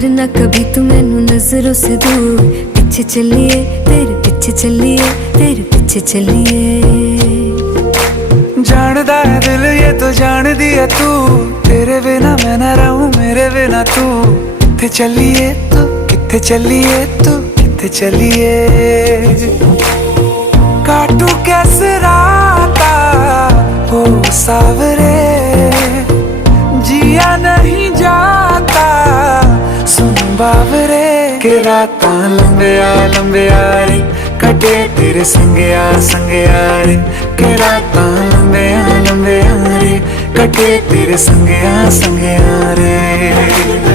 करना कभी तू मैनू नजरों से दूर। पीछे चलिए तेरे पीछे चलिए, तेरे पीछे चलिए। जानदा है दिल ये तो जान दिया तू, तेरे बिना मैं ना रहूं मेरे बिना तू। किथे चलिए तू, किथे चलिए तू, किथे चलिए। काटू कैसे राता हो सावरे, जिया नहीं जाता सुन बावरे। के रातां लंबिया लंबिया रे, कटे तेरे संगया संगया रे। के रातां लंबिया लंबिया रे, कटे तेरे संगया संगया रे।